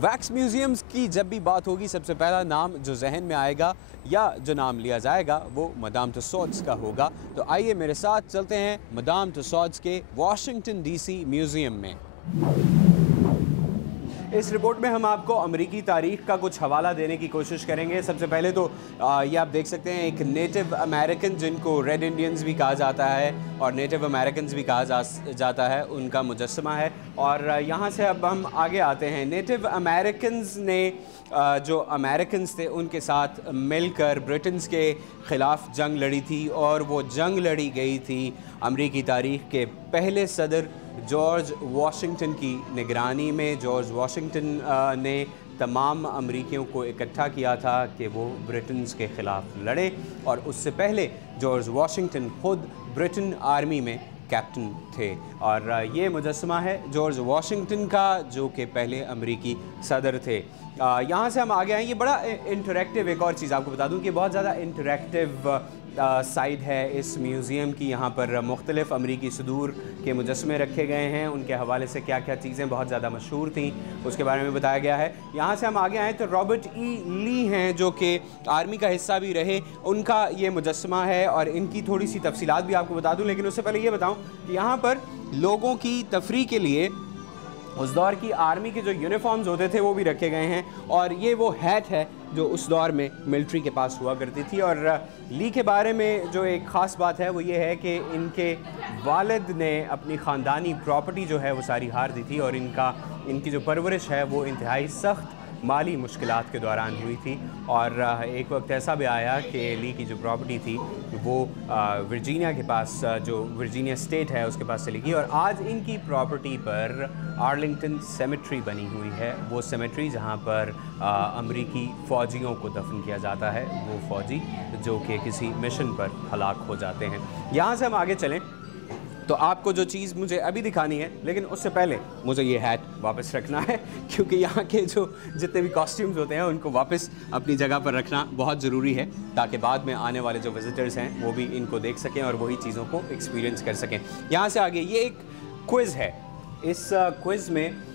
Wax museums की जब भी बात होगी सबसे पहला नाम जो जहन में आएगा या जो नाम लिया जाएगा वो मदाम तुसाड्स का होगा। तो आइए मेरे साथ चलते हैं मदाम तुसाड्स के वाशिंगटन डीसी म्यूज़ियम में। इस रिपोर्ट में हम आपको अमेरिकी तारीख का कुछ हवाला देने की कोशिश करेंगे। सबसे पहले तो ये आप देख सकते हैं एक नेटिव अमेरिकन जिनको रेड इंडियंस भी कहा जाता है और नेटिव अमेरिकन्स भी कहा जाता है, उनका मुजस्समा है। और यहाँ से अब हम आगे आते हैं। नेटिव अमेरिकन्स ने जो अमेरिकन्स थे उनके साथ मिलकर ब्रिटेन्स के ख़िलाफ़ जंग लड़ी थी और वो जंग लड़ी गई थी अमेरिकी तारीख़ के पहले सदर जॉर्ज वाशिंगटन की निगरानी में। जॉर्ज वाशिंगटन ने तमाम अमरीकियों को इकट्ठा किया था कि वो ब्रिटेन्स के ख़िलाफ़ लड़े और उससे पहले जॉर्ज वाशिंगटन ख़ुद ब्रिटेन आर्मी में कैप्टन थे। और ये मुजस्समा है जॉर्ज वाशिंगटन का जो कि पहले अमरीकी सदर थे। यहाँ से हम आगे आए। ये बड़ा इंटरेक्टिव, एक और चीज़ आपको बता दूँ कि बहुत ज़्यादा इंटरेक्टिव साइड है इस म्यूज़ियम की। यहाँ पर मुख्तलिफ़ अमरीकी सदूर के मुजस्समे रखे गए हैं, उनके हवाले से क्या क्या चीज़ें बहुत ज़्यादा मशहूर थी उसके बारे में बताया गया है। यहाँ से हम आगे आएँ तो रॉबर्ट ई ली हैं जो कि आर्मी का हिस्सा भी रहे, उनका ये मुजस्समा है और इनकी थोड़ी सी तफसीलात भी आपको बता दूँ। लेकिन उससे पहले ये बताऊँ कि यहाँ पर लोगों की तफरीह के लिए उस दौर की आर्मी के जो यूनिफॉर्म्स होते थे वो भी रखे गए हैं। और ये वो हैट है जो उस दौर में मिलिट्री के पास हुआ करती थी। और ली के बारे में जो एक ख़ास बात है वो ये है कि इनके वालिद ने अपनी ख़ानदानी प्रॉपर्टी जो है वो सारी हार दी थी और इनकी जो परवरिश है वो इंतहाई सख्त माली मुश्किलात के दौरान हुई थी। और एक वक्त ऐसा भी आया कि ली की जो प्रॉपर्टी थी वो वर्जीनिया के पास, जो वर्जीनिया स्टेट है उसके पास चली गई। और आज इनकी प्रॉपर्टी पर आर्लिंगटन सेमेट्री बनी हुई है, वो सेमेट्री जहाँ पर अमरीकी फ़ौजियों को दफन किया जाता है, वो फ़ौजी जो कि किसी मिशन पर हलाक हो जाते हैं। यहाँ से हम आगे चलें तो आपको जो चीज़ मुझे अभी दिखानी है, लेकिन उससे पहले मुझे ये हैट वापस रखना है क्योंकि यहाँ के जो जितने भी कॉस्ट्यूम्स होते हैं उनको वापस अपनी जगह पर रखना बहुत ज़रूरी है ताकि बाद में आने वाले जो विज़िटर्स हैं वो भी इनको देख सकें और वही चीज़ों को एक्सपीरियंस कर सकें। यहाँ से आगे ये एक क्विज़ है। इस क्विज़ में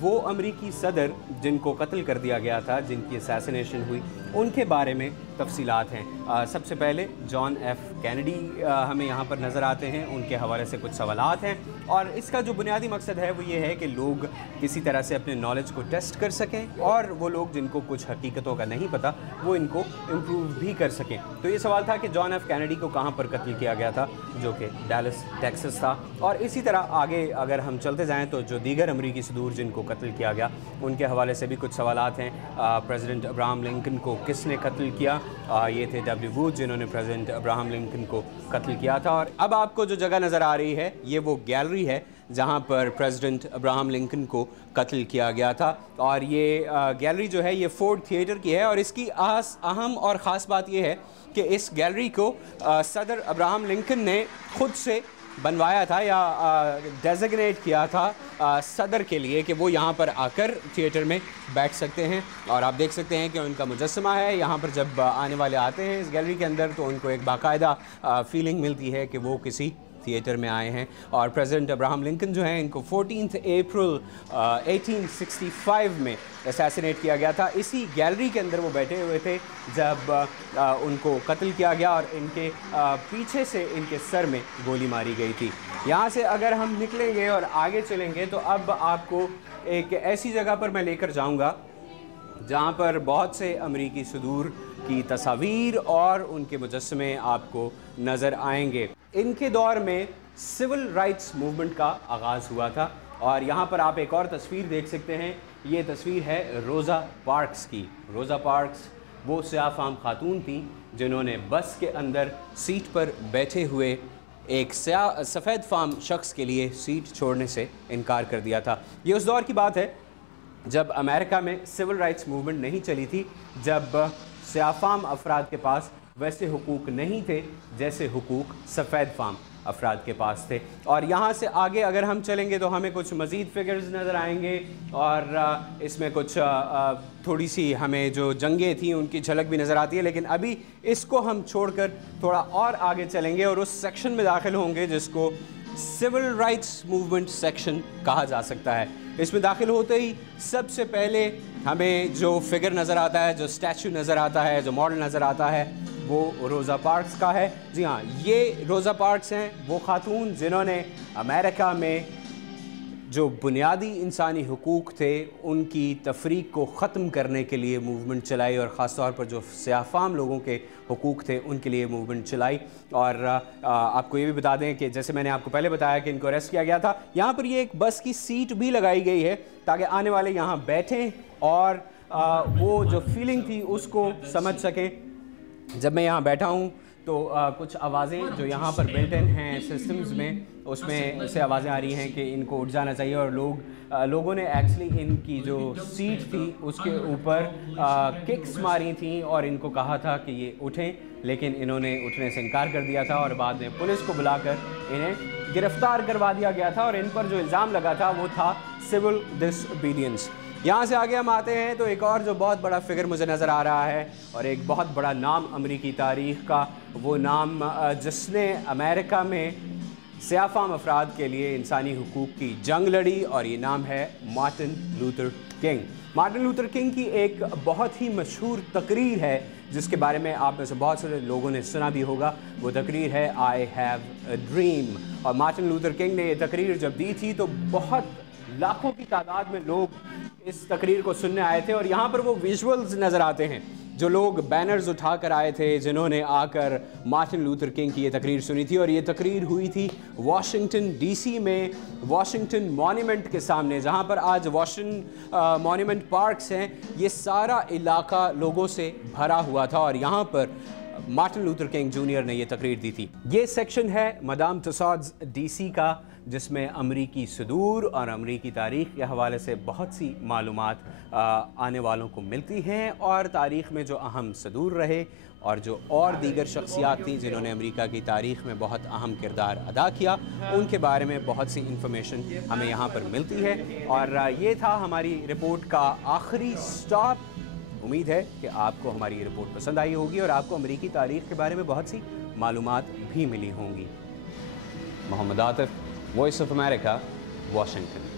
वो अमरीकी सदर जिनको कत्ल कर दिया गया था, जिनकी असैसिनेशन हुई, उनके बारे में तफसीलात हैं। सबसे पहले जॉन एफ कैनेडी हमें यहाँ पर नज़र आते हैं, उनके हवाले से कुछ सवालात हैं। और इसका जो बुनियादी मकसद है वो ये है कि लोग किसी तरह से अपने नॉलेज को टेस्ट कर सकें और वो लोग जिनको कुछ हकीकतों का नहीं पता वो इनको इम्प्रूव भी कर सकें। तो ये सवाल था कि जॉन एफ कैनेडी को कहाँ पर कत्ल किया गया था, जो कि डैलस टेक्सास था। और इसी तरह आगे अगर हम चलते जाएँ तो जो दीगर अमरीकी सदूर जिनको कत्ल किया गया उनके हवाले से भी कुछ सवालात हैं। प्रेसिडेंट अब्राहम लिंकन को किसने कत्ल किया? ये थे डब्ल्यू बुश जिन्होंने प्रेसिडेंट अब्राहम लिंकन को कत्ल किया था। और अब आपको जो जगह नज़र आ रही है ये वो गैलरी है जहाँ पर प्रेसिडेंट अब्राहम लिंकन को कत्ल किया गया था। और ये गैलरी जो है ये फोर्ड थिएटर की है और इसकी अहम और ख़ास बात ये है कि इस गैलरी को सदर अब्राहम लिंकन ने ख़ुद से बनवाया था या डेजिग्नेट किया था सदर के लिए कि वो यहाँ पर आकर थिएटर में बैठ सकते हैं। और आप देख सकते हैं कि उनका मुजस्समा है। यहाँ पर जब आने वाले आते हैं इस गैलरी के अंदर तो उनको एक बाकायदा फीलिंग मिलती है कि वो किसी थिएटर में आए हैं। और प्रेसिडेंट अब्राहम लिंकन जो हैं इनको 14 अप्रैल 1865 में असैसिनेट किया गया था। इसी गैलरी के अंदर वो बैठे हुए थे जब उनको कत्ल किया गया और इनके पीछे से इनके सर में गोली मारी गई थी। यहाँ से अगर हम निकलेंगे और आगे चलेंगे तो अब आपको एक ऐसी जगह पर मैं लेकर जाऊँगा जहाँ पर बहुत से अमरीकी सदूर की तस्वीर और उनके मुजस्समे आपको नज़र आएंगे। इनके दौर में सिविल राइट्स मूवमेंट का आगाज़ हुआ था। और यहाँ पर आप एक और तस्वीर देख सकते हैं, ये तस्वीर है रोज़ा पार्क्स की। रोज़ा पार्क्स वो स्याह-फाम खातून थी जिन्होंने बस के अंदर सीट पर बैठे हुए एक सफ़ेद फाम शख्स के लिए सीट छोड़ने से इनकार कर दिया था। ये उस दौर की बात है जब अमेरिका में सिविल राइट्स मूवमेंट नहीं चली थी, जब स्याह-फाम अफराद के पास वैसे हुकूक नहीं थे जैसे हुकूक सफ़ेद फाम अफराद के पास थे। और यहाँ से आगे अगर हम चलेंगे तो हमें कुछ मज़ीद फिगर्स नज़र आएंगे और इसमें कुछ थोड़ी सी हमें जो जंगें थी उनकी झलक भी नज़र आती है। लेकिन अभी इसको हम छोड़कर थोड़ा और आगे चलेंगे और उस सेक्शन में दाखिल होंगे जिसको सिविल राइट्स मूवमेंट सेक्शन कहा जा सकता है। इसमें दाखिल होते ही सबसे पहले हमें जो फिगर नज़र आता है, जो स्टैचू नज़र आता है, जो मॉडल नज़र आता है, वो रोज़ा पार्क्स का है। जी हाँ, ये रोज़ा पार्क्स हैं, वो खातून जिन्होंने अमेरिका में जो बुनियादी इंसानी हुकूक थे उनकी तफरीक को ख़त्म करने के लिए मूवमेंट चलाई, और ख़ास तौर पर जो सियाफ़ाम लोगों के हुकूक थे उनके लिए मूवमेंट चलाई। और आपको ये भी बता दें कि जैसे मैंने आपको पहले बताया कि इनको अरेस्ट किया गया था, यहाँ पर ये एक बस की सीट भी लगाई गई है ताकि आने वाले यहाँ बैठें और वो जो फीलिंग थी उसको समझ सकें। जब मैं यहाँ बैठा हूँ तो कुछ आवाज़ें जो यहाँ पर बिल्ट इन हैं सिस्टम्स में, उसमें से आवाज़ें आ रही हैं कि इनको उठ जाना चाहिए, और लोगों ने एक्चुअली इनकी जो सीट थी उसके ऊपर किक्स मारी थी और इनको कहा था कि ये उठें, लेकिन इन्होंने उठने से इनकार कर दिया था और बाद में पुलिस को बुलाकर इन्हें गिरफ़्तार करवा दिया गया था। और इन पर जो इल्ज़ाम लगा था वो था सिविल डिसओबीडियंस। यहाँ से आगे हम आते हैं तो एक और जो बहुत बड़ा फिगर मुझे नज़र आ रहा है, और एक बहुत बड़ा नाम अमरीकी तारीख़ का, वो नाम जिसने अमेरिका में सियाफ़ाम अफराद के लिए इंसानी हुकूक की जंग लड़ी, और ये नाम है Martin Luther king. Martin Luther king की एक बहुत ही मशहूर तकरीर है जिसके बारे में आप में से बहुत सारे लोगों ने सुना भी होगा। वो तकरीर है आई हैव अ ड्रीम। और मार्टिन लूथर किंग ने ये तकरीर जब दी थी तो बहुत लाखों की तादाद में लोग इस तकरीर को सुनने आए थे, और यहाँ पर वो विजुअल्स नज़र आते हैं जो लोग बैनर्स उठा कर आए थे जिन्होंने आकर मार्टिन लूथर किंग की ये तकरीर सुनी थी। और ये तकरीर हुई थी वाशिंगटन डीसी में, वाशिंगटन मॉन्यूमेंट के सामने, जहाँ पर आज वाशिंगटन मॉन्यूमेंट पार्क्स हैं। ये सारा इलाका लोगों से भरा हुआ था और यहाँ पर मार्टिन लूथर किंग जूनियर ने ये तकरीर दी थी। ये सेक्शन है मदाम तुसाड्स डीसी का, जिसमें अमरीकी सदूर और अमरीकी तारीख़ के हवाले से बहुत सी मालूमात आने वालों को मिलती हैं, और तारीख़ में जो अहम सदूर रहे और जो और दीगर शख्सियात थी जिन्होंने अमेरिका की तारीख़ में बहुत अहम किरदार अदा किया, उनके बारे में बहुत सी इंफॉर्मेशन हमें यहाँ पर मिलती है। और ये था हमारी रिपोर्ट का आखिरी स्टॉप। उम्मीद है कि आपको हमारी ये रिपोर्ट पसंद आई होगी और आपको अमेरिकी तारीख़ के बारे में बहुत सी मालूमात भी मिली होंगी। Mohammad Atif, Voice of America, Washington.